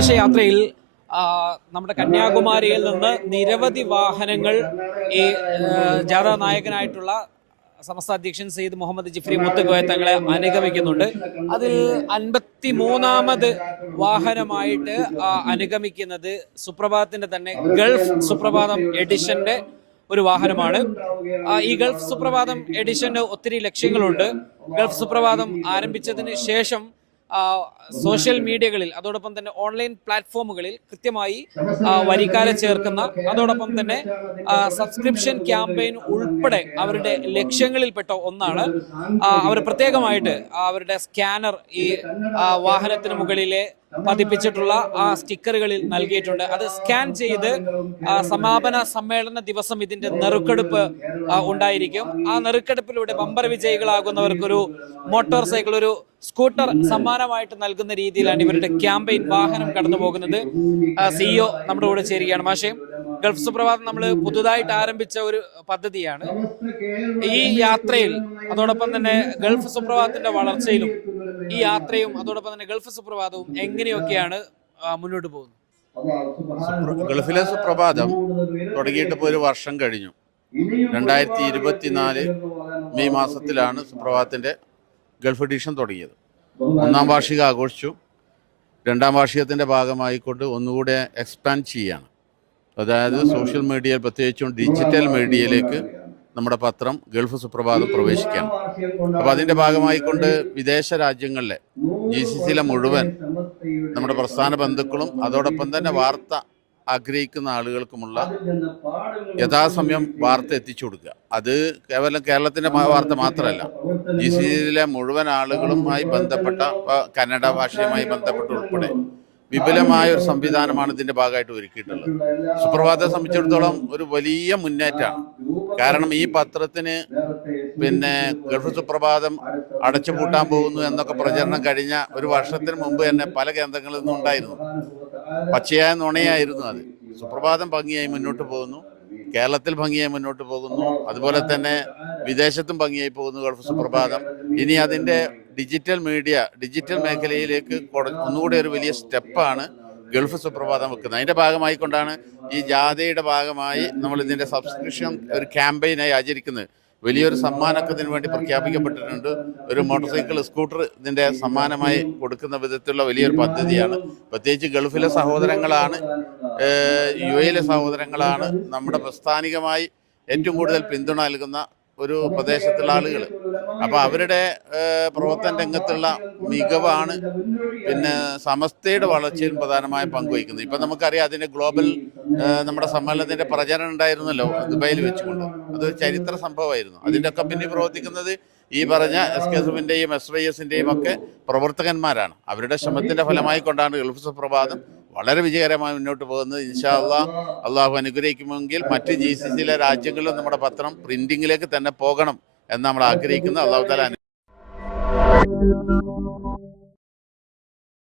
വിദേശയാത്രയിൽ നമ്മുടെ കന്യാകുമാരിയിൽ നിന്ന് നിരവധി വാഹനങ്ങൾ ഈ ജാഥാ നായകനായിട്ടുള്ള സമസ്ത അധ്യക്ഷൻ സയ്യിദ് മുഹമ്മദ് ജിഫ്രി മുത്തുകോയ തങ്ങളെ അനുഗമിക്കുന്നുണ്ട്. അതിൽ 53ാമത് വാഹനമായിട്ട് അനുഗമിക്കുന്നത് സുപ്രഭാതത്തിന്റെ തന്നെ ഗൾഫ് സുപ്രഭാതം എഡിഷന്റെ ഒരു വാഹനമാണ്. ഈ ഗൾഫ് സുപ്രഭാതം എഡിഷന് ഒത്തിരി ലക്ഷ്യങ്ങളുണ്ട്. ഗൾഫ് സുപ്രഭാതം ആരംഭിച്ചതിന് ശേഷം സോഷ്യൽ മീഡിയകളിൽ അതോടൊപ്പം തന്നെ ഓൺലൈൻ പ്ലാറ്റ്ഫോമുകളിൽ കൃത്യമായി വരിക്കാര ചേർക്കുന്ന, അതോടൊപ്പം തന്നെ സബ്സ്ക്രിപ്ഷൻ ക്യാമ്പയിൻ ഉൾപ്പെടെ അവരുടെ ലക്ഷ്യങ്ങളിൽപ്പെട്ട ഒന്നാണ്. അവർ പ്രത്യേകമായിട്ട് അവരുടെ സ്കാനർ ഈ വാഹനത്തിന് മുകളിലെ പതിപ്പിച്ചിട്ടുള്ള ആ സ്റ്റിക്കറുകളിൽ നൽകിയിട്ടുണ്ട്. അത് സ്കാൻ ചെയ്ത് സമാപന സമ്മേളന ദിവസം ഇതിന്റെ നെറുക്കെടുപ്പ് ഉണ്ടായിരിക്കും. ആ നെറുക്കെടുപ്പിലൂടെ ബമ്പർ വിജയികളാകുന്നവർക്കൊരു മോട്ടോർ സൈക്കിൾ, ഒരു സ്കൂട്ടർ സമ്മാനമായിട്ട് നൽകുന്ന രീതിയിലാണ് ഇവരുടെ ക്യാമ്പയിൻ വാഹനം കടന്നു പോകുന്നത്. സിഇഒ നമ്മുടെ കൂടെ ചേരുകയാണ്. മാഷേ, ഗൾഫ് സുപ്രഭാതം നമ്മൾ പുതുതായിട്ട് ആരംഭിച്ച ഒരു പദ്ധതിയാണ്. ഈ യാത്രയിൽ അതോടൊപ്പം തന്നെ ഗൾഫ് സുപ്രഭാതത്തിന്റെ വളർച്ചയിലും ഈ യാത്രയും അതോടൊപ്പം തന്നെ ഗൾഫ് സുപ്രഭാതവും എങ്ങനെയൊക്കെയാണ് മുന്നോട്ട് പോകുന്നത്? ഗൾഫിലെ സുപ്രഭാതം തുടങ്ങിയിട്ട് ഇപ്പോൾ ഒരു വർഷം കഴിഞ്ഞു. 2024 മെയ് മാസത്തിലാണ് സുപ്രഭാതത്തിന്റെ ഗൾഫ് എഡിഷൻ തുടങ്ങിയത്. 1ാം വാർഷികം ആഘോഷിച്ചു. 2ാം വാർഷികത്തിന്റെ ഭാഗമായിക്കൊണ്ട് ഒന്നുകൂടെ എക്സ്പാൻഡ് ചെയ്യാണ്. അതായത് സോഷ്യൽ മീഡിയയിൽ, പ്രത്യേകിച്ചും ഡിജിറ്റൽ മീഡിയയിലേക്ക് നമ്മുടെ പത്രം ഗൾഫ് സുപ്രഭാതം പ്രവേശിക്കുകയാണ്. അപ്പോൾ അതിൻ്റെ ഭാഗമായിക്കൊണ്ട് വിദേശ രാജ്യങ്ങളിലെ GCCയിലെ മുഴുവൻ നമ്മുടെ പ്രസ്ഥാന ബന്ധുക്കളും അതോടൊപ്പം തന്നെ വാർത്ത ആഗ്രഹിക്കുന്ന ആളുകൾക്കുമുള്ള യഥാസമയം വാർത്ത എത്തിച്ചു കൊടുക്കുക. അത് കേവലം കേരളത്തിൻ്റെ വാർത്ത മാത്രമല്ല, GCCയിലെ മുഴുവൻ ആളുകളുമായി ബന്ധപ്പെട്ട, കന്നഡ ഭാഷയുമായി ബന്ധപ്പെട്ട് ഉൾപ്പെടെ വിപുലമായ ഒരു സംവിധാനമാണ് ഇതിന്റെ ഭാഗമായിട്ട് ഒരുക്കിയിട്ടുള്ളത്. സുപ്രഭാതത്തെ സംബന്ധിച്ചിടത്തോളം ഒരു വലിയ മുന്നേറ്റമാണ്. കാരണം ഈ പത്രത്തിന് ഗൾഫ് സുപ്രഭാതം അടച്ചുപൂട്ടാൻ പോകുന്നു എന്നൊക്കെ പ്രചരണം കഴിഞ്ഞ ഒരു വർഷത്തിന് മുമ്പ് തന്നെ പല കേന്ദ്രങ്ങളിൽ നിന്നും ഉണ്ടായിരുന്നു. പച്ചയായ നുണയായിരുന്നു അത്. സുപ്രഭാതം ഭംഗിയായി മുന്നോട്ട് പോകുന്നു, കേരളത്തിൽ ഭംഗിയായി മുന്നോട്ട് പോകുന്നു, അതുപോലെ തന്നെ വിദേശത്തും ഭംഗിയായി പോകുന്നു ഗൾഫ് സുപ്രഭാതം. ഇനി അതിൻ്റെ ഡിജിറ്റൽ മേഖലയിലേക്ക് ഒന്നുകൂടി ഒരു വലിയ സ്റ്റെപ്പാണ് ഗൾഫ് സുപ്രഭാതം വെക്കുന്നത്. അതിൻ്റെ ഭാഗമായിക്കൊണ്ടാണ് ഈ ജാഥയുടെ ഭാഗമായി നമ്മൾ ഇതിൻ്റെ സബ്സ്ക്രിപ്ഷൻ ഒരു ക്യാമ്പയിനായി ആചരിക്കുന്നത്. വലിയൊരു സമ്മാനമൊക്കെ ഇതിനു വേണ്ടി പ്രഖ്യാപിക്കപ്പെട്ടിട്ടുണ്ട്. ഒരു മോട്ടോർ സൈക്കിൾ, സ്കൂട്ടർ ഇതിൻ്റെ സമ്മാനമായി കൊടുക്കുന്ന വിധത്തിലുള്ള വലിയൊരു പദ്ധതിയാണ്. പ്രത്യേകിച്ച് ഗൾഫിലെ സഹോദരങ്ങളാണ്, UAE സഹോദരങ്ങളാണ് നമ്മുടെ പ്രസ്ഥാനികമായി ഏറ്റവും കൂടുതൽ പിന്തുണ നൽകുന്ന ഒരു പ്രദേശത്തുള്ള ആളുകൾ. അപ്പോൾ അവരുടെ പ്രവർത്തന രംഗത്തുള്ള മികവാണ് സമസ്തയുടെ വളർച്ചയിൽ പ്രധാനമായ പങ്കുവയ്ക്കുന്നത്. ഇപ്പം നമുക്കറിയാം, അതിൻ്റെ ഗ്ലോബൽ നമ്മുടെ സമ്മേളനത്തിൻ്റെ പ്രചരണം ഉണ്ടായിരുന്നല്ലോ ദുബായിൽ വെച്ചുകൊണ്ട്. അതൊരു ചരിത്ര സംഭവമായിരുന്നു. അതിൻ്റെ ഒക്കെ പിന്നിൽ പ്രവർത്തിക്കുന്നത് ഈ പറഞ്ഞ SKSFിൻ്റെയും SYSൻ്റെയും ഒക്കെ പ്രവർത്തകന്മാരാണ്. അവരുടെ ശ്രമത്തിൻ്റെ ഫലമായി കൊണ്ടാണ് ഗൾഫ് സുപ്രഭാതം വളരെ വിജയകരമായി മുന്നോട്ട് പോകുന്നത്. ഇൻഷാ അള്ളാഹു അനുഗ്രഹിക്കുമെങ്കിൽ മറ്റ് GCCയിലെ രാജ്യങ്ങളിലും നമ്മുടെ പത്രം പ്രിന്റിങ്ങിലേക്ക് തന്നെ പോകണം എന്ന് നമ്മൾ ആഗ്രഹിക്കുന്നു. അള്ളാഹു തആല